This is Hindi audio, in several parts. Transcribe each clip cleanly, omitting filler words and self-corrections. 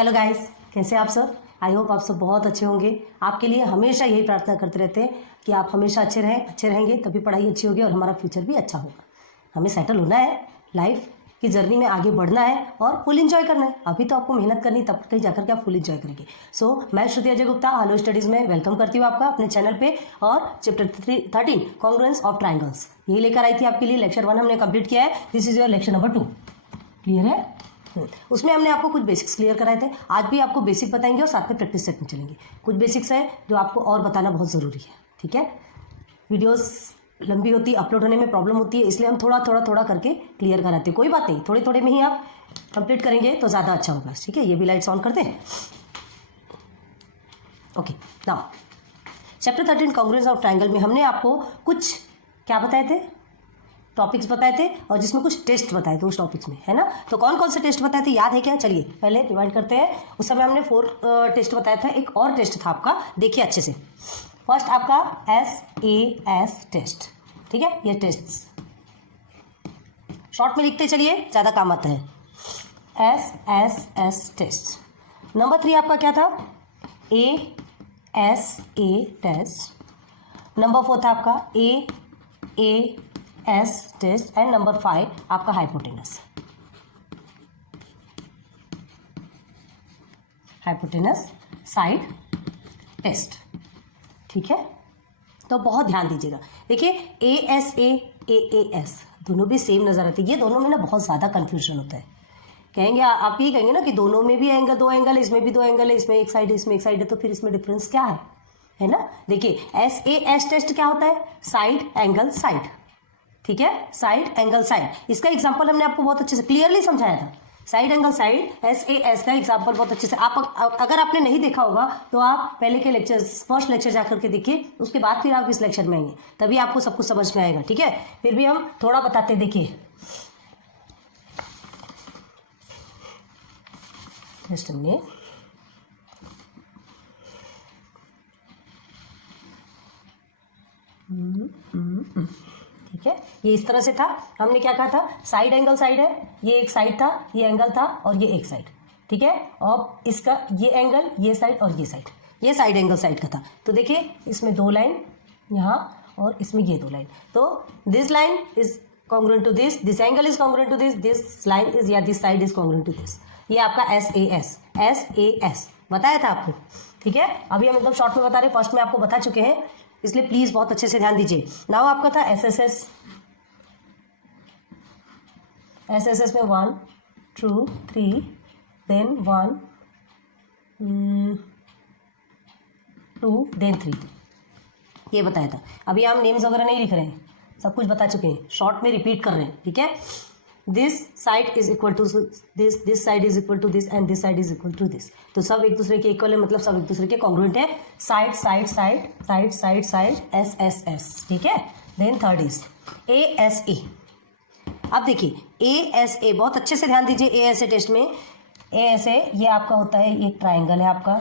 हेलो गाइस, कैसे आप सब। आई होप आप सब बहुत अच्छे होंगे। आपके लिए हमेशा यही प्रार्थना करते रहते हैं कि आप हमेशा अच्छे रहेंगे तभी पढ़ाई अच्छी होगी और हमारा फ्यूचर भी अच्छा होगा। हमें सेटल होना है, लाइफ की जर्नी में आगे बढ़ना है और फुल एंजॉय करना है। अभी तो आपको मेहनत करनी, तब कहीं जाकर के आप फुल एंजॉय करेंगे। सो मैं श्रुति अजय गुप्ता हेलो स्टडीज़ में वेलकम करती हूँ आपका अपने चैनल पे। और चैप्टर 13 कॉन्ग्रुएंस ऑफ ट्राइंगल्स ये लेकर आई थी आपके लिए। लेक्चर 1 हमने कंप्लीट किया है। This is your lecture number 2। Clear है। उसमें हमने आपको कुछ बेसिक्स क्लियर कराए थे। आज भी आपको बेसिक बताएंगे और साथ में प्रैक्टिस सेट में चलेंगे। कुछ बेसिक्स है जो आपको और बताना बहुत ज़रूरी है, ठीक है। वीडियोस लंबी होती है, अपलोड होने में प्रॉब्लम होती है, इसलिए हम थोड़ा करके क्लियर कराते हैं। कोई बात नहीं, थोड़े में ही आप कंप्लीट करेंगे तो ज़्यादा अच्छा होगा, ठीक है। ये भी लाइट्स ऑन करते हैं। Okay, now chapter 13 congruence of triangle में हमने आपको कुछ क्या बताए थे, टॉपिक्स बताए थे और जिसमें कुछ टेस्ट बताए थे उस टॉपिक्स में, है ना। तो कौन कौन से टेस्ट बताए थे याद है क्या? चलिए पहले डिवाइड करते हैं। उस समय हमने 4 टेस्ट बताया था। एक और टेस्ट था आपका, देखिए अच्छे से। फर्स्ट आपका SAS टेस्ट, ठीक है। ये टेस्ट शॉर्ट में लिखते चलिए, ज़्यादा काम आता है। SSS test. नंबर 3 आपका क्या था? ASA test. नंबर 4 था आपका AAS टेस्ट। एंड नंबर 5 आपका हाइपोटेनस साइड टेस्ट, ठीक है। तो बहुत ध्यान दीजिएगा। देखिए ASA AAS दोनों भी सेम नजर आती है। ये दोनों में ना बहुत ज़्यादा कन्फ्यूजन होता है। कहेंगे आप ही कहेंगे ना कि दोनों में भी एंगल, 2 एंगल है, इसमें भी 2 एंगल है, इसमें एक साइड है, इसमें एक साइड है, तो फिर इसमें डिफरेंस क्या है ना। देखिए SAS टेस्ट क्या होता है? साइड एंगल साइड, ठीक है। साइड एंगल साइड, इसका एग्जांपल हमने आपको बहुत अच्छे से क्लियरली समझाया था। साइड एंगल साइड SAS का एग्जांपल बहुत अच्छे से आप अगर आपने नहीं देखा होगा तो आप पहले के लेक्चर्स, फर्स्ट लेक्चर जाकर के देखिए, उसके बाद फिर आप इस लेक्चर में आएंगे, तभी आपको सब कुछ समझ में आएगा, ठीक है। फिर भी हम थोड़ा बताते, देखिए जस्ट हमने ठीक है। ये इस तरह से था। हमने क्या कहा था? साइड एंगल साइड है, ये एक साइड था, ये एंगल था और ये एक साइड, ठीक है। और इसका ये एंगल, ये साइड और ये साइड, ये साइड एंगल साइड का था। तो देखिए इसमें 2 लाइन यहाँ और इसमें ये 2 लाइन। तो this line is congruent to this angle is congruent to this line is, या this side is congruent to this. ये आपका SAS बताया था आपको, ठीक है। अभी हम एकदम शॉर्ट में बता रहे हैं, फर्स्ट में आपको बता चुके हैं, इसलिए प्लीज बहुत अच्छे से ध्यान दीजिए। नाउ आपका था SSS में 1 2 3 देन 1 2 देन 3, ये बताया था। अभी हम नेम्स वगैरह नहीं लिख रहे हैं, सब कुछ बता चुके हैं, शॉर्ट में रिपीट कर रहे हैं, ठीक है। This side is equal to this side is equal to this and this side is equal to this. तो सब एक दूसरे के इक्वल है, मतलब सब एक दूसरे के कॉन्ग्रुएंट है। Side side side side side side SSS, ठीक है। Then third is ASA। अब देखिए ASA बहुत अच्छे से ध्यान दीजिए। ASA टेस्ट में ASA ये आपका होता है, एक ट्राइंगल है आपका,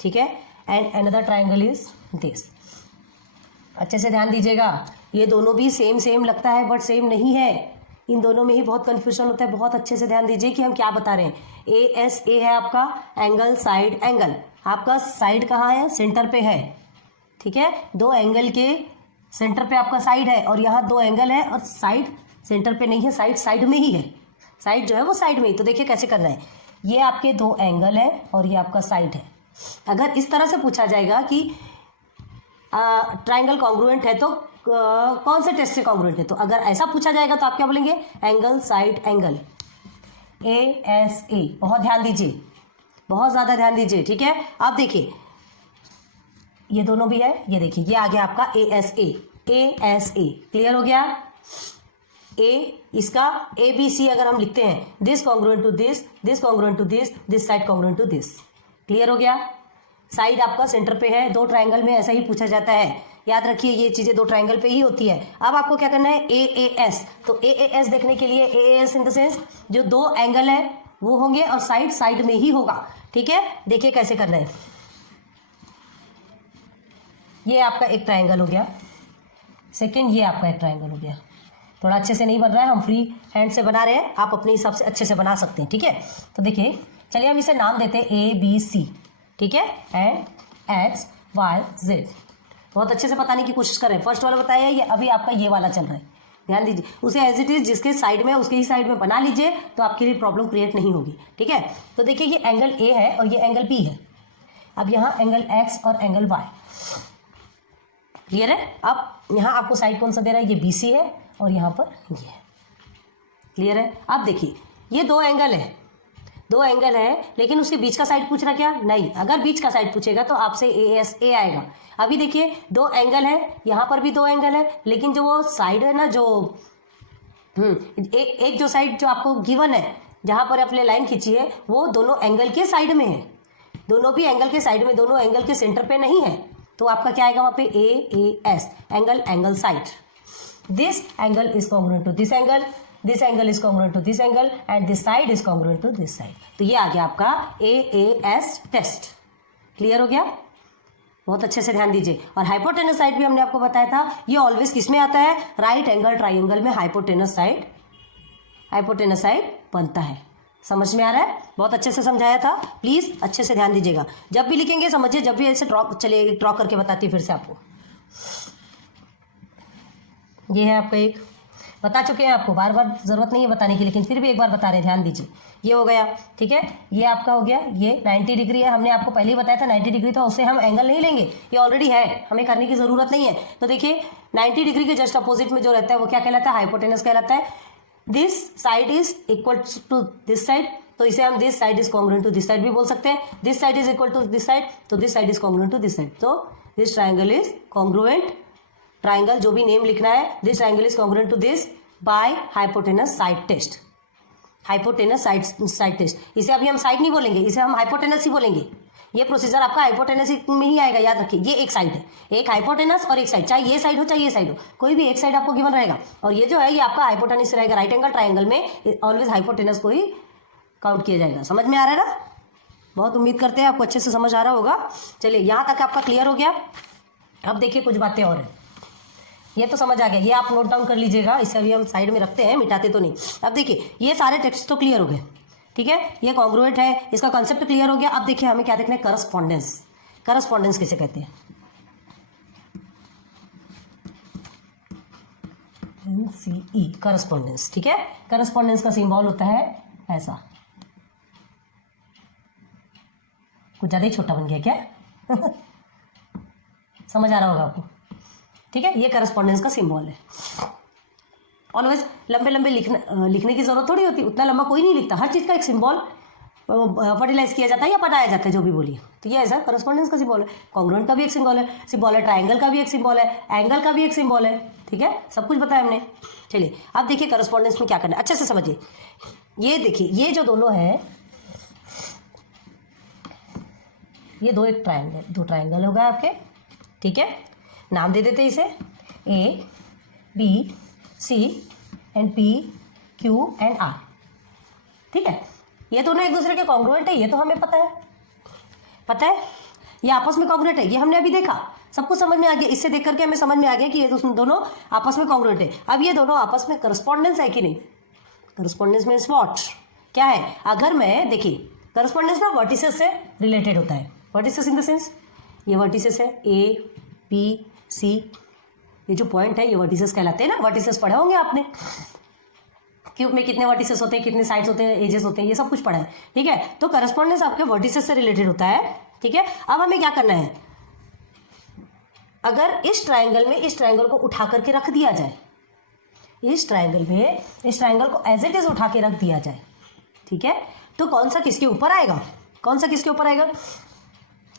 ठीक है। And another triangle is this. अच्छे से ध्यान दीजिएगा। ये दोनों भी सेम लगता है बट सेम नहीं है। इन दोनों में ही बहुत कन्फ्यूजन होता है। बहुत अच्छे से ध्यान दीजिए कि हम क्या बता रहे हैं। ASA है आपका एंगल साइड एंगल। आपका साइड कहाँ है? सेंटर पे है, ठीक है। 2 एंगल के सेंटर पे आपका साइड है और यहाँ 2 एंगल है और साइड सेंटर पे नहीं है, साइड में ही है। साइड जो है वो साइड में ही। तो देखिए कैसे करना है। ये आपके 2 एंगल है और ये आपका साइड है। अगर इस तरह से पूछा जाएगा कि ट्राइंगल कॉन्ग्रुएंट है तो कौन से टेस्ट से कॉन्ग्रुएंट है, तो अगर ऐसा पूछा जाएगा तो आप क्या बोलेंगे? Angle side angle, ASA। बहुत ध्यान दीजिए, बहुत ज़्यादा ध्यान दीजिए, ठीक है। अब देखिए ये दोनों भी है, ये देखिए ये आ गया आपका ASA। क्लियर हो गया। इसका ABC अगर हम लिखते हैं, this congruent to this congruent to this side congruent to this. Clear हो गया। साइड आपका सेंटर पे है। 2 ट्राइंगल में ऐसा ही पूछा जाता है, याद रखिए ये चीज़ें 2 ट्राइंगल पे ही होती है। अब आपको क्या करना है? AAS। तो AAS देखने के लिए AAS इन द सेंस जो 2 एंगल है वो होंगे और साइड में ही होगा, ठीक है। देखिए कैसे करना है। ये आपका एक ट्राइंगल हो गया, सेकेंड ये आपका एक ट्राइंगल हो गया। थोड़ा अच्छे से नहीं बन रहा है, हम फ्री हैंड से बना रहे हैं, आप अपने हिसाब से अच्छे से बना सकते हैं, ठीक है। तो देखिए चलिए हम इसे नाम देते हैं ABC, ठीक है, एंड X Y Z। बहुत अच्छे से बताने की कोशिश कर रहे हैं। फर्स्ट वाला बताया, ये अभी आपका ये वाला चल रहा है, ध्यान दीजिए। उसे एज इट इज जिसके साइड में उसके ही साइड में बना लीजिए, तो आपके लिए प्रॉब्लम क्रिएट नहीं होगी, ठीक है। तो देखिए ये एंगल A है और ये एंगल B है। अब यहाँ एंगल X और एंगल Y, क्लियर है। अब यहाँ आपको साइड कौन सा दे रहा है, ये BC है और यहाँ पर ये है, क्लियर है। अब देखिए ये दो एंगल है, दो एंगल है, लेकिन उसके बीच का साइड पूछ रहा क्या, नहीं। अगर बीच का साइड पूछेगा तो आपसे ASA आएगा। अभी देखिए दो एंगल है, यहाँ पर भी दो एंगल है, लेकिन जो वो साइड है ना, जो एक जो साइड जो आपको गिवन है, जहाँ पर आपने लाइन खींची है, वो दोनों एंगल के साइड में है, दोनों भी एंगल के साइड में, दोनों एंगल के सेंटर पे नहीं है। तो आपका क्या आएगा वहाँ पे, AAS, angle side. This angle is congruent to this angle, this angle is congruent to this angle and this side is congruent to this side. तो ये आ गया आपका AAS टेस्ट। क्लियर हो गया, बहुत अच्छे से ध्यान दीजिए। और हाइपोटेनस साइड भी हमने आपको बताया था, ये ऑलवेज किस में आता है, राइट एंगल ट्राइंगल में हाइपोटेनस साइड बनता है। समझ में आ रहा है, बहुत अच्छे से समझाया था, प्लीज अच्छे से ध्यान दीजिएगा। जब भी लिखेंगे समझिए, जब भी ऐसे ड्रॉ करके बताती हूँ फिर से आपको। ये है आपका एक, बता चुके हैं आपको, बार बार जरूरत नहीं है बताने की, लेकिन फिर भी एक बार बता रहे हैं, ध्यान दीजिए। ये हो गया, ठीक है, ये आपका हो गया, ये 90 डिग्री है, हमने आपको पहले ही बताया था 90 डिग्री था, उससे हम एंगल नहीं लेंगे, ये ऑलरेडी है, हमें करने की जरूरत नहीं है। तो देखिए 90 डिग्री के जस्ट अपोजिट में जो रहता है वो क्या कहलाता है, हाइपोटेनस कहलाता है। This side is equal to this side, तो इसे हम this side is congruent to this side भी बोल सकते हैं। This side is equal to this side, तो this side is congruent to this side, तो this triangle is congruent, triangle जो भी नेम लिखना है, this triangle is congruent to this by hypotenuse side test, hypotenuse side test. इसे अभी हम साइड नहीं बोलेंगे, इसे हम हाइपोटेनस ही बोलेंगे। ये प्रोसीजर आपका हाइपोटेनस में ही आएगा, याद रखिए। ये एक साइड है, एक हाइपोटेनस और एक साइड, चाहे ये साइड हो चाहे ये साइड हो, कोई भी एक साइड आपको गिवन रहेगा। और ये जो है ये आपका हाइपोटेनस रहेगा। राइट एंगल ट्राइंगल में ऑलवेज हाइपोटेनस को ही काउंट किया जाएगा। समझ में आ रहा है ना, बहुत उम्मीद करते हैं आपको अच्छे से समझ आ रहा होगा। चलिए यहाँ तक आपका क्लियर हो गया। अब देखिए कुछ बातें और हैं, ये तो समझ आ गया, ये आप नोट डाउन कर लीजिएगा, इसे अभी हम साइड में रखते हैं, मिटाते तो नहीं। अब देखिए ये सारे टेक्स्ट तो क्लियर हो गए, ठीक है, ये कॉन्ग्रुएंट है, इसका कॉन्सेप्ट क्लियर हो गया। अब देखिए हमें क्या देखना है, करस्पॉन्डेंस। करस्पॉन्डेंस किसे कहते हैं, NCE, करस्पॉन्डेंस, ठीक है। करस्पॉन्डेंस का सिंबल होता है ऐसा, कुछ ज्यादा ही छोटा बन गया क्या समझ आ रहा होगा आपको, ठीक है। ये करस्पॉन्डेंस का सिंबल है। ऑलवेज लंबे लंबे लिखने की जरूरत थोड़ी होती, उतना लंबा कोई नहीं लिखता, हर चीज का एक सिंबल फर्टिलाइज किया जाता है या पढ़ाया जाता है, जो भी बोलिए। तो ये ऐसा करस्पॉन्डेंस का सिंबल है, कॉन्ग्रुएंट का भी एक सिंबल है, ट्राइंगल का भी एक सिंबल है, एंगल का भी एक सिंबल है, ठीक है, सब कुछ बताया हमने। चलिए अब देखिए करस्पॉन्डेंस में क्या करना है, अच्छे से समझिए। ये देखिए ये जो दोनों है, ये दो ट्राइंगल हो गए आपके, ठीक है। नाम दे देते इसे ABC and PQ and R, ठीक है। ये दोनों एक दूसरे के कॉन्ग्रुएंट है, ये तो हमें पता है, ये आपस में कॉन्ग्रुएंट है, ये हमने अभी देखा, सब कुछ समझ में आ गया। इससे देख करके हमें समझ में आ गया कि ये दोनों आपस में कॉन्ग्रुएंट है। अब ये दोनों आपस में करस्पॉन्डेंस है कि नहीं, करस्पॉन्डेंस मीन्स व्हाट, क्या है। अगर मैं देखिए करस्पॉन्डेंस ना वर्टिसेस से रिलेटेड होता है, वर्टिसेस इन द सेंस ये वर्टिसेस है ABC, ये जो पॉइंट है ये वर्टिसेस कहलाते हैं ना, वर्टिसेस पढ़े होंगे आपने, क्यूब में कितने वर्टिसेस होते हैं, कितने साइड्स होते हैं, एजेस होते हैं, ये सब कुछ पढ़ा है, ठीक है। तो करस्पॉन्डेंस आपके वर्टिसेस से रिलेटेड होता है, ठीक है। अब हमें क्या करना है, अगर इस ट्राइंगल में इस ट्राइंगल को उठा करके रख दिया जाए, इस ट्राइंगल में इस ट्राइंगल को एज इट इज उठा के रख दिया जाए, ठीक है, तो कौन सा किसके ऊपर आएगा, कौन सा किसके ऊपर आएगा,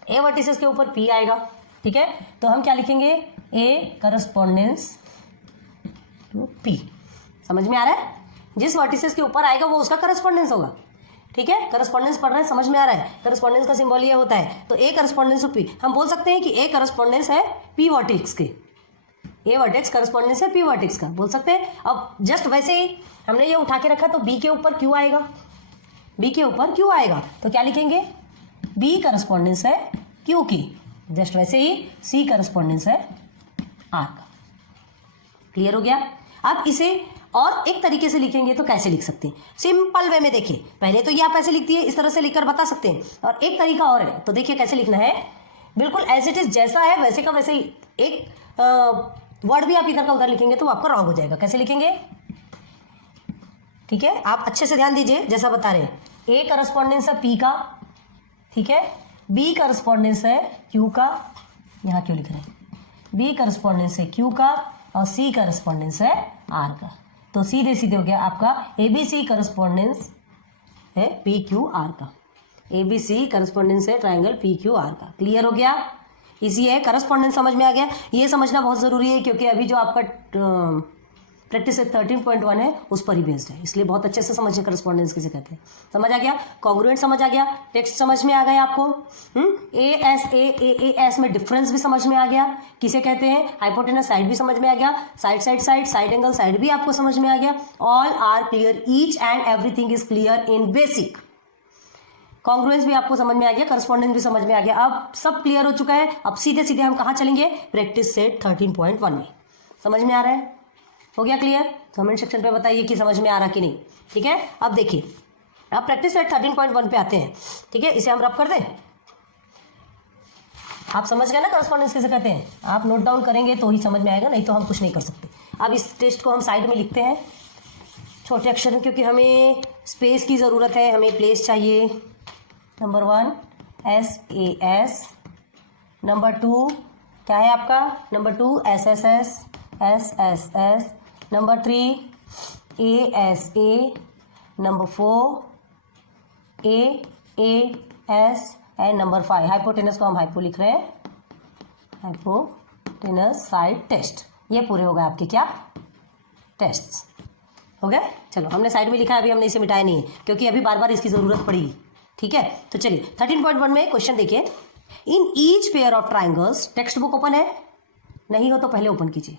ए वर्टिसेस के ऊपर P आएगा, ठीक है। तो हम क्या लिखेंगे, A करस्पॉन्डेंस टू P। समझ में आ रहा है, जिस वर्टिसेस के ऊपर आएगा वो उसका करस्पॉन्डेंस होगा, ठीक है। करस्पॉन्डेंस पढ़ रहे हैं, समझ में आ रहा है, करस्पॉन्डेंस का सिंबल ये होता है। तो A करस्पॉन्डेंस टू P, हम बोल सकते हैं कि A करस्पॉन्डेंस है P वर्टेक्स के, A वर्टेक्स करस्पॉन्डेंस है P वर्टेक्स का, बोल सकते हैं। अब जस्ट वैसे ही हमने ये उठा के रखा, तो B के ऊपर Q आएगा, B के ऊपर Q आएगा, तो क्या लिखेंगे, B करस्पॉन्डेंस है Q की, जस्ट वैसे ही C करस्पॉन्डेंस है R का। क्लियर हो गया। अब इसे और एक तरीके से लिखेंगे तो कैसे लिख सकते हैं, सिंपल वे में देखिए, पहले तो ये आप ऐसे लिखती है, इस तरह से लिखकर बता सकते हैं, और एक तरीका और है, तो देखिए कैसे लिखना है, बिल्कुल एज इट इज जैसा है वैसे का वैसे ही, एक वर्ड भी आप इधर का उधर लिखेंगे तो आपका रॉन्ग हो जाएगा। कैसे लिखेंगे, ठीक है, आप अच्छे से ध्यान दीजिए जैसा बता रहे हैं। ए करस्पॉन्डेंस है पी का, ठीक है, बी करस्पॉन्डेंस है क्यू का, यहाँ क्यों लिख रहे हैं, बी करस्पॉन्डेंस है क्यू का, और सी करस्पॉन्डेंस है आर का, तो सीधे सीधे हो गया आपका एबीसी करस्पॉन्डेंस है पी क्यू आर का, एबीसी करस्पॉन्डेंस है ट्राइंगल पी क्यू आर का। क्लियर हो गया, इजी है, करस्पॉन्डेंस समझ में आ गया। ये समझना बहुत ज़रूरी है क्योंकि अभी जो आपका प्रैक्टिस 13.1 है उस पर ही बेस्ड है, इसलिए बहुत अच्छे से समझिए करस्पॉन्डेंस किसे कहते हैं। समझ आ गया, कॉन्ग्रुएंट समझ आ गया, टेक्स्ट समझ में आ गया आपको, ए एस में डिफरेंस भी समझ में आ गया, किसे कहते हैं, हाइपोटेनस साइड भी समझ में आ गया, साइड एंगल साइड भी आपको समझ में आ गया। All are clear, each and everything is clear in basic. Congruence भी आपको समझ में आ गया, करस्पॉन्डेंस भी समझ में आ गया, अब सब क्लियर हो चुका है। अब सीधे सीधे हम कहाँ चलेंगे, प्रैक्टिस सेट 13.1 में। समझ में आ रहा है, हो गया क्लियर, कमेंट सेक्शन पे बताइए कि समझ में आ रहा कि नहीं। ठीक है, अब देखिए, अब प्रैक्टिस सेट 13.1 पे आते हैं। ठीक है, इसे हम रब कर दें, आप समझ गए ना करस्पॉन्डेंस किसे कहते हैं, आप नोट डाउन करेंगे तो ही समझ में आएगा, नहीं तो हम कुछ नहीं कर सकते। अब इस टेस्ट को हम साइड में लिखते हैं छोटे अक्षर में, क्योंकि हमें स्पेस की ज़रूरत है, हमें प्लेस चाहिए। नंबर 1 SAS, नंबर 2 क्या है आपका, number 2 SSS, number 3 ASA, number 4 AAS and number 5 hypotenuse को हम हाइपो लिख रहे हैं, हाइपोटेनस साइड टेस्ट। ये पूरे हो गए आपके क्या टेस्ट, हो गए। चलो हमने साइड में लिखा है, अभी हमने इसे मिटाया नहीं है क्योंकि अभी बार बार इसकी ज़रूरत पड़ेगी। ठीक है, तो चलिए 13.1 में क्वेश्चन देखिए, इन each pair of triangles, text book open है, नहीं हो तो पहले ओपन कीजिए।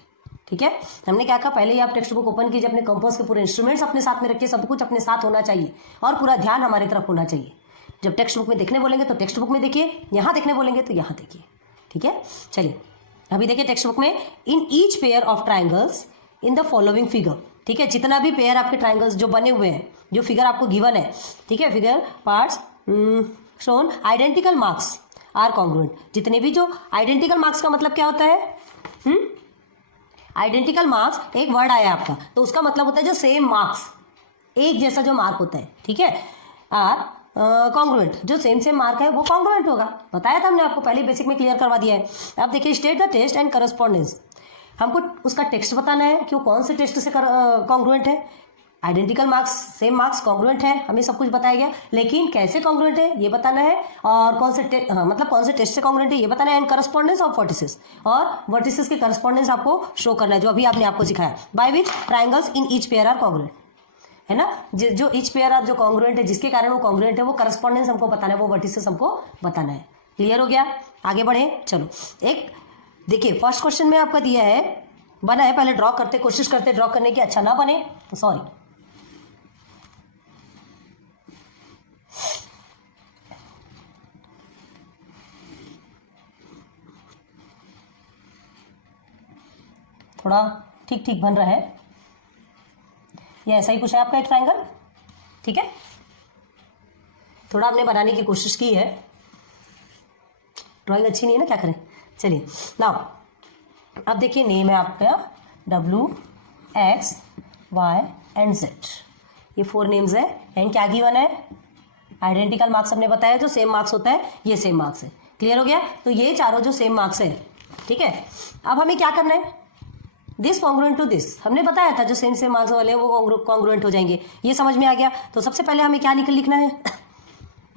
ठीक है, हमने क्या कहा, पहले ही आप टेक्स्ट बुक ओपन कीजिए, अपने कंपास के पूरे इंस्ट्रूमेंट्स अपने साथ में रखिए, सब कुछ अपने साथ होना चाहिए और पूरा ध्यान हमारी तरफ होना चाहिए। जब टेक्स्ट बुक में देखने बोलेंगे तो टेक्स्ट बुक में देखिए, यहाँ देखने बोलेंगे तो यहाँ देखिए। ठीक है, चलिए अभी देखिए टेक्स्ट बुक में, इन each pair of triangles in the following figure. ठीक है, जितना भी पेयर आपके ट्राइंगल्स जो बने हुए हैं, जो फिगर आपको गिवन है, ठीक है, figure parts shown identical marks are congruent. जितने भी जो आइडेंटिकल मार्क्स का मतलब क्या होता है, आइडेंटिकल मार्क्स एक वर्ड आया आपका तो उसका मतलब होता है जो सेम मार्क्स, एक जैसा जो मार्क होता है। ठीक है, आर कॉन्ग्रुएंट, जो सेम मार्क है वो कॉन्ग्रुएंट होगा, बताया था हमने आपको, पहले बेसिक में क्लियर करवा दिया है। अब देखिए, state the test and correspondence, हमको उसका टेक्स्ट बताना है कि वो कौन से टेस्ट से कॉन्ग्रुएंट है। Identical marks, same marks congruent है, हमें सब कुछ बताया गया, लेकिन कैसे कॉन्ग्रुएंट है ये बताना है, और कौन से मतलब कौन से टेस्ट से कॉन्ग्रुएंट है ये बताना है, एंड करस्पॉन्डेंस ऑफ वर्टिसेस, और वर्टिसेस के करस्पॉन्डेंस आपको शो करना है, जो अभी आपने आपको सिखाया, by which triangles in each pair are congruent, है ना, जो ईच पेयर आर जो कॉन्ग्रुएंट है, जिसके कारण वो कॉन्ग्रुएंट है, वो करस्पॉन्डेंस हमको बताना है, वो वर्टिसेस हमको बताना है। क्लियर हो गया, आगे बढ़े। चलो एक देखिए, फर्स्ट क्वेश्चन में आपका दिया है, बना है, पहले ड्रॉ करते, कोशिश करते ड्रॉ करने की, अच्छा ना बने तो सॉरी। थोड़ा ठीक ठीक बन रहा है, ये ऐसा ही कुछ है आपका एक ट्राइंगल। ठीक है, थोड़ा आपने बनाने की कोशिश की है, ड्राइंग अच्छी नहीं है ना, क्या करें। चलिए नाउ अब देखिए, नेम है आपका WXY एंड Z, ये 4 नेम्स है, एंड क्या गिवन है, आइडेंटिकल मार्क्स हमने बताया, जो सेम मार्क्स होता है ये सेम मार्क्स है। क्लियर हो गया, तो ये चारों जो सेम मार्क्स है। ठीक है, अब हमें क्या करना है, दिस कॉन्ग्रुएंट टू दिस, हमने बताया था जो सेम मार्क्स वाले हैं वो कॉन्ग्रुएंट हो जाएंगे, ये समझ में आ गया। तो सबसे पहले हमें क्या लिखना है,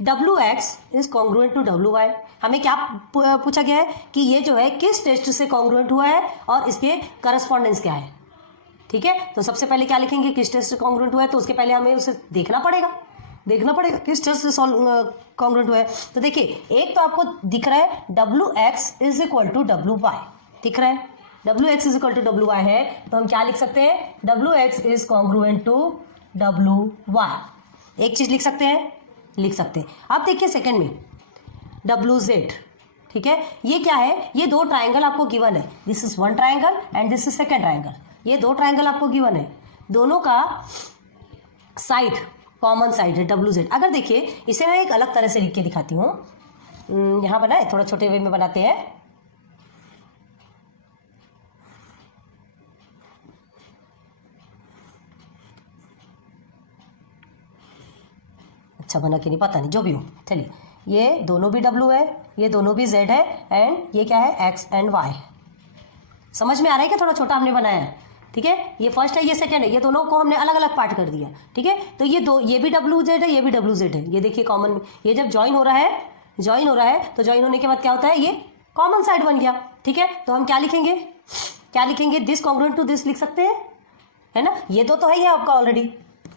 WX is congruent to WY। हमें क्या पूछा गया है कि ये जो है किस टेस्ट से कॉन्ग्रुएंट हुआ है और इसके करस्पॉन्डेंस क्या है। ठीक है, तो सबसे पहले क्या लिखेंगे, किस टेस्ट से कॉन्ग्रुएंट हुआ है, तो उसके पहले हमें उसे देखना पड़ेगा किस टेस्ट से कॉन्ग्रुएंट हुआ है। तो देखिए, एक तो आपको दिख रहा है WX is equal to WY, दिख रहा है WX is equal to WY है, तो हम क्या लिख सकते हैं, WX is congruent to WY, एक चीज लिख सकते हैं। अब देखिए सेकंड में WZ। ठीक है, ये क्या है, ये 2 ट्राइंगल आपको गिवन है, this is 1 triangle and this is 2nd triangle, ये 2 ट्राइंगल आपको गिवन है। दोनों का साइड कॉमन साइड है WZ। अगर देखिए इसे मैं एक अलग तरह से लिख के दिखाती हूँ, यहाँ बनाए थोड़ा छोटे वे में बनाते हैं। अच्छा बना कि नहीं पता नहीं, जो भी हो चलिए। ये दोनों भी W है, ये दोनों भी Z है, एंड ये क्या है X एंड Y। समझ में आ रहा है क्या? थोड़ा छोटा हमने बनाया है, ठीक है। ये फर्स्ट है, ये सेकंड है, ये दोनों को हमने अलग अलग पार्ट कर दिया, ठीक है। तो ये भी WZ है, ये भी WZ है। ये देखिए कॉमन, ये जब ज्वाइन हो रहा है तो ज्वाइन होने के बाद क्या होता है, ये कॉमन साइड बन गया, ठीक है। तो हम क्या लिखेंगे, दिस कॉन्ग्रुएंट टू दिस लिख सकते हैं, है ना। ये तो है ही आपका ऑलरेडी,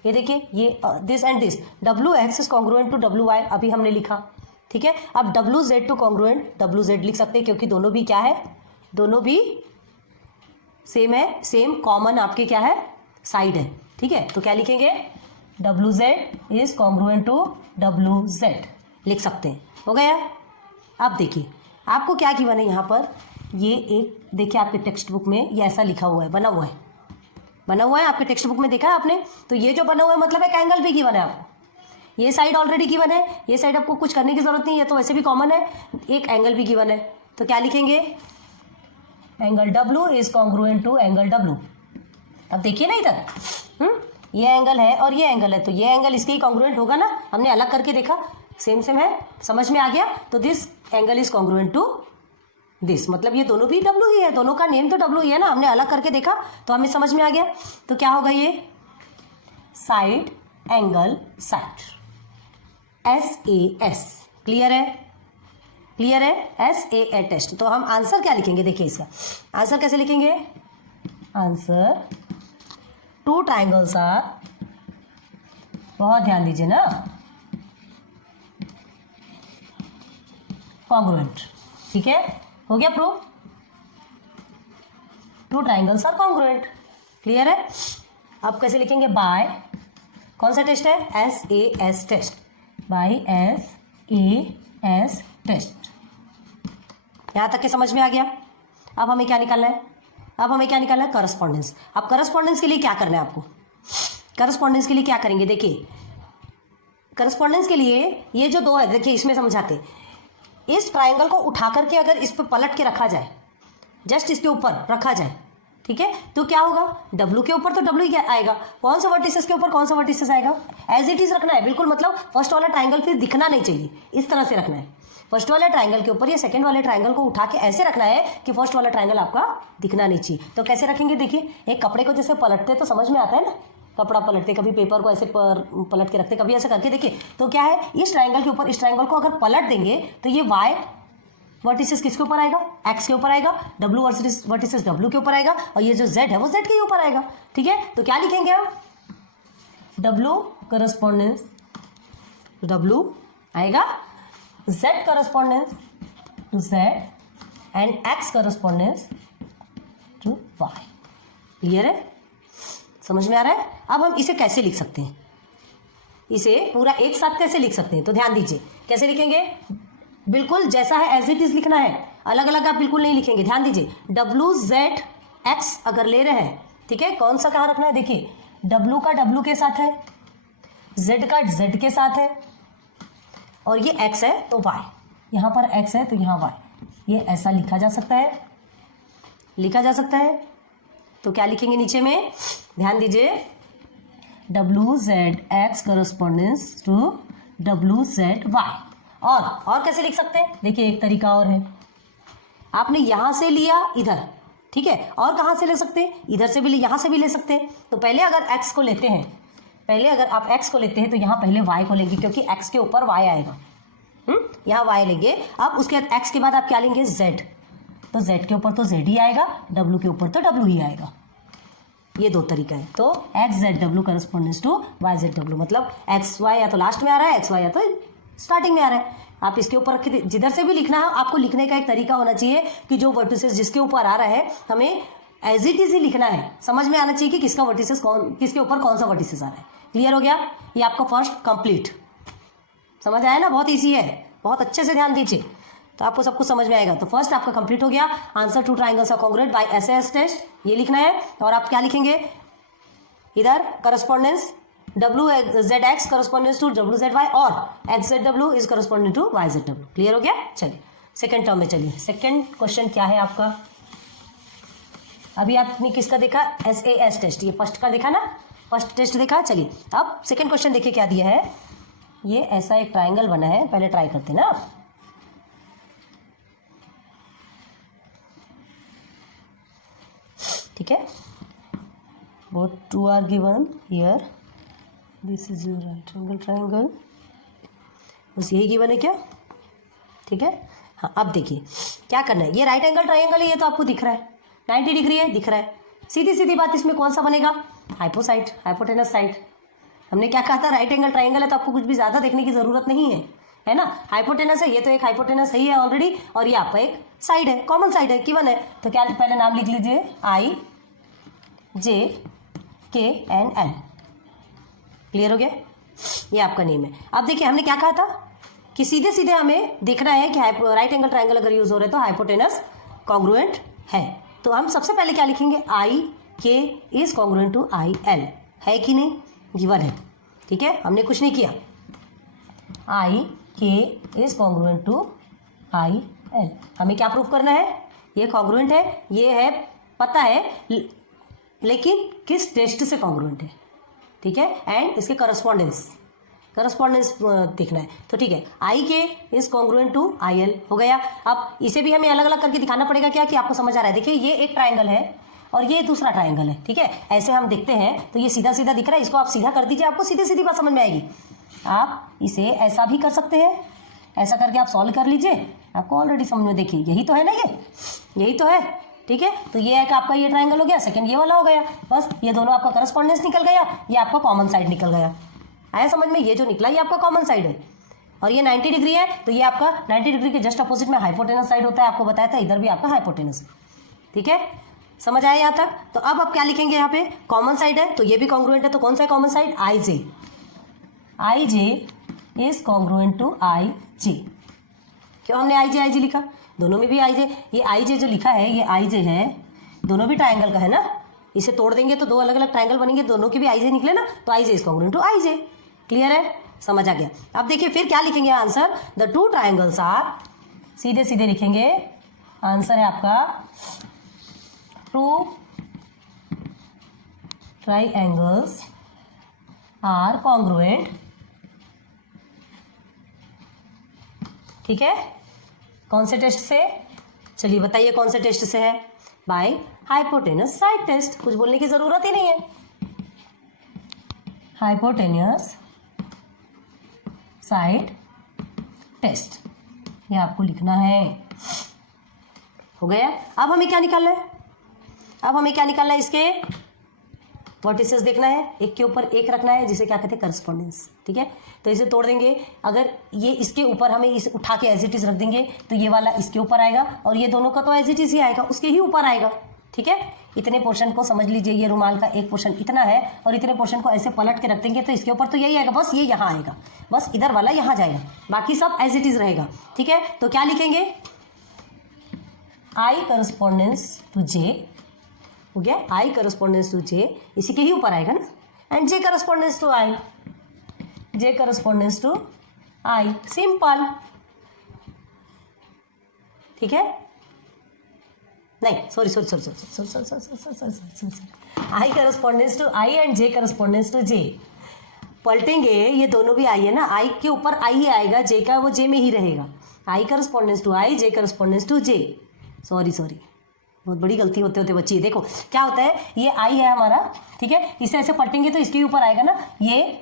ये देखिए ये this and this, WX is congruent to WY अभी हमने लिखा, ठीक है। अब WZ टू कॉन्ग्रुएंट WZ लिख सकते हैं, क्योंकि दोनों भी क्या है, दोनों भी सेम है, सेम कॉमन आपके क्या है, साइड है, ठीक है। तो क्या लिखेंगे, WZ is congruent to WZ लिख सकते हैं, हो गया। अब देखिए आपको क्या गिवन है यहाँ पर, ये एक देखिए आपके टेक्स्ट बुक में ये ऐसा लिखा हुआ है, बना हुआ है आपके टेक्स्ट बुक में, देखा है आपने। तो ये जो बना हुआ है मतलब एक एंगल भी गिवन है आपको, ये साइड ऑलरेडी गिवन है, ये साइड आपको कुछ करने की जरूरत नहीं है, तो वैसे भी कॉमन है, एक एंगल भी गिवन है। तो क्या लिखेंगे, angle W is congruent to angle W। अब देखिए ना इधर, ये एंगल है और ये एंगल है, तो ये एंगल इसके ही कॉन्ग्रुएंट होगा ना, हमने अलग करके देखा, सेम है, समझ में आ गया। तो this angle is congruent to this, मतलब ये दोनों भी W ही है, दोनों का नेम तो W ही है ना, हमने अलग करके देखा तो हमें समझ में आ गया। तो क्या होगा, ये side angle side, SAS, clear है, SA टेस्ट। तो हम आंसर क्या लिखेंगे, देखिए इसका आंसर कैसे लिखेंगे, आंसर टू ट्राइंगल्स आर, बहुत ध्यान दीजिए ना, कॉन्ग्रुएंट, ठीक है, हो गया proof, two triangles are congruent, clear है। अब कैसे लिखेंगे, बाय, कौन सा टेस्ट है, SAS test, by SAS test. यहां तक के समझ में आ गया। अब हमें क्या निकालना है, करस्पॉन्डेंस। अब करस्पॉन्डेंस के लिए क्या करना है आपको, करस्पॉन्डेंस के लिए क्या करेंगे, देखिए करस्पॉन्डेंस के लिए ये जो दो है, देखिए इसमें समझाते, इस ट्राइंगल को उठा करके अगर इस पर पलट के रखा जाए, जस्ट इसके ऊपर रखा जाए, ठीक है, तो क्या होगा, W के ऊपर तो W ही आएगा, कौन सा वर्टिसेस के ऊपर कौन सा वर्टिसेस आएगा, एज इट इज रखना है बिल्कुल, मतलब फर्स्ट वाला ट्राइंगल फिर दिखना नहीं चाहिए, इस तरह से रखना है। फर्स्ट वाले ट्राइंगल के ऊपर या सेकंड वाले ट्राइंगल को उठा के ऐसे रखना है कि फर्स्ट वाला ट्राइंगल आपका दिखना नहीं चाहिए। तो कैसे रखेंगे, देखिए एक कपड़े को जैसे पलटते तो समझ में आता है ना, कपड़ा पलटते, कभी पेपर को ऐसे पलट के रखते, कभी ऐसे करके, देखिए तो क्या है, इस ट्राइंगल के ऊपर इस ट्राइंगल को अगर पलट देंगे तो ये Y वर्टिसेस किसके ऊपर आएगा, X के ऊपर आएगा, W वर्टिसेस W के ऊपर आएगा, और ये जो Z है वो Z के ऊपर आएगा, ठीक है। तो क्या लिखेंगे हम, W करस्पॉन्डेंस W आएगा, Z correspondence to Z and X correspondence to Y, clear है, समझ में आ रहा है। अब हम इसे कैसे लिख सकते हैं, इसे पूरा एक साथ कैसे लिख सकते हैं, तो ध्यान दीजिए कैसे लिखेंगे, बिल्कुल जैसा है एज इट इज लिखना है, अलग अलग आप बिल्कुल नहीं लिखेंगे। ध्यान दीजिए, WZX अगर ले रहे हैं, ठीक है, कौन सा कहाँ रखना है, देखिए W का W के साथ है, Z का Z के साथ है, और ये X है तो Y, यहाँ पर X है तो यहाँ Y, ये ऐसा लिखा जा सकता है। तो क्या लिखेंगे नीचे में, ध्यान दीजिए, WZX करस्पॉन्डेंस टू WZY। और कैसे लिख सकते हैं, देखिए एक तरीका और है, आपने यहां से लिया इधर, ठीक है, और कहां से ले सकते हैं, इधर से भी यहां से भी ले सकते हैं। तो पहले अगर X को लेते हैं, तो यहाँ पहले Y को लेंगे, क्योंकि X के ऊपर Y आएगा, यहाँ Y लेंगे। अब उसके बाद X के बाद आप क्या लेंगे, Z, तो Z के ऊपर तो Z ही आएगा, W के ऊपर तो W ही आएगा, ये दो तरीका है। तो XZW करस्पॉन्डेंस टू YZW, मतलब XY या तो लास्ट में आ रहा है, XY या तो स्टार्टिंग में आ रहा है। आप इसके ऊपर रख के जिधर से भी लिखना है, आपको लिखने का एक तरीका होना चाहिए कि जो वर्टिसेस जिसके ऊपर आ रहा है हमें एज इट इज ही लिखना है, समझ में आना चाहिए कि किसका वर्टिसेस किसके ऊपर कौन सा वर्टिसेस आ रहा है। क्लियर हो गया, ये आपका फर्स्ट कंप्लीट, समझ आया ना, बहुत ईजी है, बहुत अच्छे से ध्यान दीजिए तो आपको सब कुछ समझ में आएगा। तो फर्स्ट आपका कंप्लीट हो गया, answer two triangles are congruent by SAS test, ये लिखना है। और आप क्या लिखेंगे, इधर correspondence WZX correspondence to WZY और XZW is corresponding to YZW। Clear हो गया? चलिए सेकेंड टर्म में चलिए। सेकेंड क्वेश्चन क्या है आपका? अभी आपने किसका देखा? SAS टेस्ट, ये फर्स्ट का देखा ना, फर्स्ट टेस्ट देखा। चलिए अब सेकेंड क्वेश्चन देखिए क्या दिया है। ये ऐसा एक ट्राइंगल बना है, पहले ट्राई करते ना। ठीक है, both two are given here, this is your right angle triangle, बस यही गिवन है क्या? ठीक है, हाँ अब देखिए क्या करना है। ये राइट एंगल ट्राइंगल है, ये तो आपको दिख रहा है 90 डिग्री है, दिख रहा है। सीधी सीधी बात, इसमें कौन सा बनेगा? हाइपोसाइड, हाइपोटेनस साइड। हमने क्या कहा था? राइट एंगल ट्राइंगल है तो आपको कुछ भी ज़्यादा देखने की ज़रूरत नहीं है ना। हाइपोटेनस है, ये तो एक हाइपोटेनस ही है ऑलरेडी, और ये आपका एक साइड है, कॉमन साइड है, गिवन है। तो क्या पहले नाम लिख लीजिए, IJKNL। क्लियर हो गया? ये आपका नेम है। अब देखिए हमने क्या कहा था कि सीधे सीधे हमें देखना है कि राइट एंगल ट्राइंगल अगर यूज हो रहा है तो हाइपोटेनस कॉन्ग्रुएंट है। तो हम सबसे पहले क्या लिखेंगे? IK is congruent to IL, है कि नहीं? गिवन है। ठीक है, हमने कुछ नहीं किया। IK is congruent to IL। हमें क्या प्रूफ करना है? ये कॉन्ग्रुएंट है, ये है पता है, लेकिन किस टेस्ट से कॉन्ग्रुएंट है। ठीक है, एंड इसके करस्पॉन्डेंस देखना है। तो ठीक है, IK is congruent to IL हो गया। अब इसे भी हमें अलग अलग करके दिखाना पड़ेगा क्या, कि आपको समझ आ रहा है। देखिए ये एक ट्राइंगल है और ये दूसरा ट्राइंगल है। ठीक है, ऐसे हम देखते हैं तो ये सीधा सीधा दिख रहा है, इसको आप सीधा कर दीजिए, आपको सीधी सीधी बात समझ में आएगी। आप इसे ऐसा भी कर सकते हैं, ऐसा करके आप सॉल्व कर लीजिए, आपको ऑलरेडी समझ में। देखिए यही तो है ना, ये यही तो है। ठीक है, तो ये है कि आपका ये ट्राइंगल हो गया, सेकंड ये वाला हो गया, बस ये दोनों आपका करस्पॉन्डेंस निकल गया, ये आपका कॉमन साइड निकल गया। आया समझ में? ये जो निकला ये आपका कॉमन साइड है, और ये 90 डिग्री है, तो ये आपका 90 डिग्री के जस्ट अपोजिट में हाइपोटेनस साइड होता है, आपको बताया था, इधर भी आपका हाइपोटेनस है। ठीक है, समझ आया यहाँ तक? तो अब आप क्या लिखेंगे यहाँ पे? कॉमन साइड है तो ये भी कॉन्ग्रुएंट है, तो कौन सा है common side? IJ is congruent to IJ। क्यों हमने IJ लिखा? दोनों में भी IJ, ये IJ जो लिखा है ये IJ है, दोनों भी ट्राइंगल का है ना। इसे तोड़ देंगे तो दो अलग अलग ट्राइंगल बनेंगे, दोनों के भी IJ निकले ना, तो IJ is congruent to IJ। Clear है? समझ आ गया? अब देखिए फिर क्या लिखेंगे answer? The two triangles are, सीधे सीधे लिखेंगे, आंसर है आपका टू ट्राइंगल्स आर कॉन्ग्रुएंट। ठीक है, कौन से टेस्ट से? चलिए बताइए कौन से टेस्ट से है? By hypotenuse side test. कुछ बोलने की जरूरत ही नहीं है। हाइपोटेनस साइड टेस्ट, ये आपको लिखना है। हो गया। अब हमें क्या निकालना है? अब हमें क्या निकालना है? इसके वर्टिसेस देखना है, एक के ऊपर एक रखना है, जिसे क्या कहते हैं? करस्पॉन्डेंस। ठीक है, तो इसे तोड़ देंगे। अगर ये इसके ऊपर हमें इसे उठा के एज इट इज रख देंगे तो ये वाला इसके ऊपर आएगा, और ये दोनों का तो एज इट इज ही आएगा, उसके ही ऊपर आएगा। ठीक है, इतने पोर्शन को समझ लीजिए, ये रुमाल का एक पोर्शन इतना है, और इतने पोर्शन को ऐसे पलट के रख देंगे तो इसके ऊपर तो यही आएगा, बस ये यहाँ आएगा, बस इधर वाला यहाँ जाएगा, बाकी सब एज इट इज रहेगा। ठीक है, तो क्या लिखेंगे? I करस्पॉन्डेंस टू J हो गया, I करस्पॉन्डेंस टू J, इसी के ही ऊपर आएगा ना, and J correspondence to I, J correspondence to I, simple. ठीक है, नहीं sorry, I correspondence to I and J correspondence to J। पलटेंगे, ये दोनों भी I है ना, I के ऊपर I ही आएगा, J का वो J में ही रहेगा। I correspondence to I, J correspondence to J। Sorry बहुत बड़ी गलती होते होते बच्ची। देखो क्या होता है, ये I है हमारा, ठीक है, इसे ऐसे पलटेंगे तो इसके ऊपर आएगा ना, ये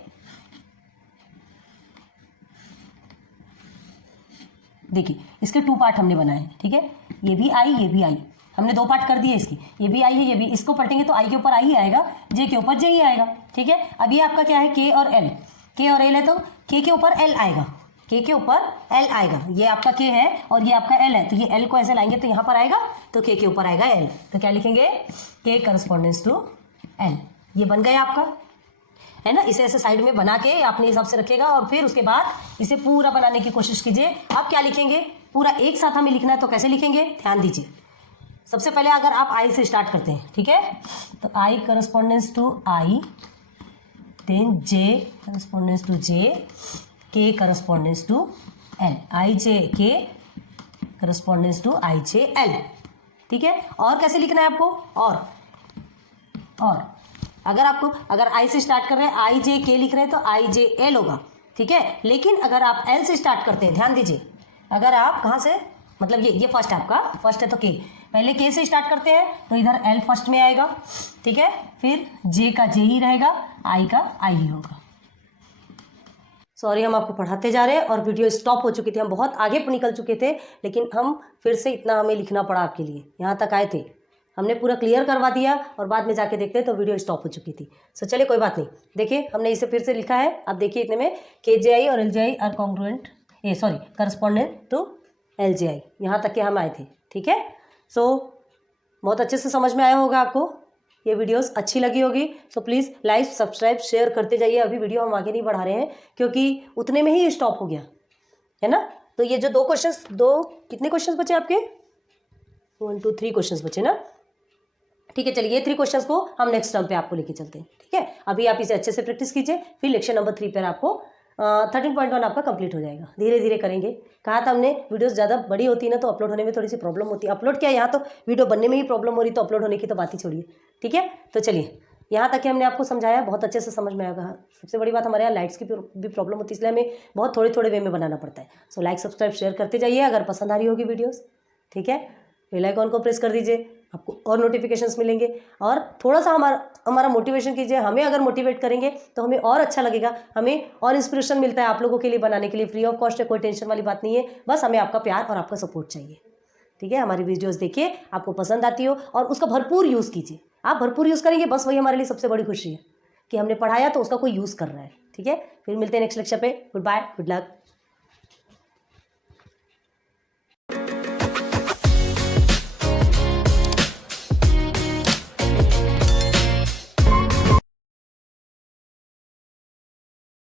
देखिए इसके टू पार्ट हमने बनाए हैं। ठीक है, ये भी I, ये भी I, हमने दो पार्ट कर दिए इसकी, ये भी I है, ये भी, इसको पलटेंगे तो I के ऊपर I ही आएगा, J के ऊपर J ही आएगा। ठीक है, अब ये आपका क्या है? K और L, K और L है तो K के ऊपर L आएगा, K के ऊपर L आएगा, ये आपका K है और ये आपका L है, तो ये L को ऐसे लाएंगे तो यहाँ पर आएगा, तो K के ऊपर आएगा L, तो क्या लिखेंगे? K correspondence to L। ये बन गया आपका, है ना। इसे ऐसे साइड में बना के अपने हिसाब से रखेगा, और फिर उसके बाद इसे पूरा बनाने की कोशिश कीजिए। आप क्या लिखेंगे? पूरा एक साथ हमें लिखना है, तो कैसे लिखेंगे? ध्यान दीजिए, सबसे पहले अगर आप आई से स्टार्ट करते हैं, ठीक है, तो I correspondence to I, then J correspondence to J, K correspondence to L, I J K correspondence to I J L, ठीक है। और कैसे लिखना है आपको, और अगर आई से स्टार्ट कर रहे हैं, आई जे के लिख रहे हैं तो आई जे एल होगा, ठीक है। लेकिन अगर आप एल से स्टार्ट करते हैं, ध्यान दीजिए, अगर आप कहाँ से, मतलब ये फर्स्ट है आपका, फर्स्ट है तो के, पहले के से स्टार्ट करते हैं तो इधर एल फर्स्ट में आएगा, ठीक है, फिर जे का जे ही रहेगा, आई का आई ही होगा। सॉरी, हम आपको पढ़ाते जा रहे हैं और वीडियो स्टॉप हो चुकी थी, हम बहुत आगे निकल चुके थे, लेकिन हम फिर से इतना हमें लिखना पड़ा आपके लिए, यहाँ तक आए थे, हमने पूरा क्लियर करवा दिया और बाद में जाके देखते हैं तो वीडियो स्टॉप हो चुकी थी। सो चलिए कोई बात नहीं, देखिए हमने इसे फिर से लिखा है। अब देखिए इतने में के जे आई और L J I are congruent, correspondent to L J I, यहाँ तक के हम आए थे, ठीक है। सो बहुत अच्छे से समझ में आया होगा आपको, ये वीडियोस अच्छी लगी होगी। So please like subscribe share करते जाइए। अभी वीडियो हम आगे नहीं बढ़ा रहे हैं क्योंकि उतने में ही स्टॉप हो गया है ना। तो ये जो कितने क्वेश्चंस बचे आपके, 1 2 3 क्वेश्चंस बचे ना, ठीक है। चलिए ये 3 क्वेश्चंस को हम नेक्स्ट टर्म पे आपको लेके चलते हैं, ठीक है। अभी आप इसे अच्छे से प्रैक्टिस कीजिए, फिर लेक्चर नंबर 3 पर आपको 13.1 आपका कंप्लीट हो जाएगा। धीरे धीरे करेंगे, कहा था हमने वीडियोस ज़्यादा बड़ी होती है ना तो अपलोड होने में थोड़ी सी प्रॉब्लम होती है। अपलोड क्या, यहाँ तो वीडियो बनने में ही प्रॉब्लम हो रही, तो अपलोड होने की तो बात ही छोड़िए, ठीक है। तो चलिए यहाँ तक कि हमने आपको समझाया, बहुत अच्छे से समझ में आएगा। सबसे बड़ी बात, हमारे यहाँ लाइट्स की भी प्रॉब्लम होती है, इसलिए हमें बहुत थोड़े वे में बनाना पड़ता है। सो लाइक सब्सक्राइब शेयर करते जाइए अगर पसंद आ रही होगी वीडियोज़, ठीक है। बेल आइकॉन को प्रेस कर दीजिए, आपको और नोटिफिकेशंस मिलेंगे। और थोड़ा सा हमारा मोटिवेशन कीजिए, हमें अगर मोटिवेट करेंगे तो हमें और अच्छा लगेगा, हमें और इंस्पिरेशन मिलता है आप लोगों के लिए बनाने के लिए। फ्री ऑफ कॉस्ट है, कोई टेंशन वाली बात नहीं है, बस हमें आपका प्यार और आपका सपोर्ट चाहिए, ठीक है। हमारी वीडियोस देखिए, आपको पसंद आती हो और उसका भरपूर यूज़ कीजिए। आप भरपूर यूज़ करेंगे, बस वही हमारे लिए सबसे बड़ी खुशी है कि हमने पढ़ाया तो उसका कोई यूज़ कर रहा है, ठीक है। फिर मिलते हैं नेक्स्ट लेक्चर पे। Goodbye, good luck.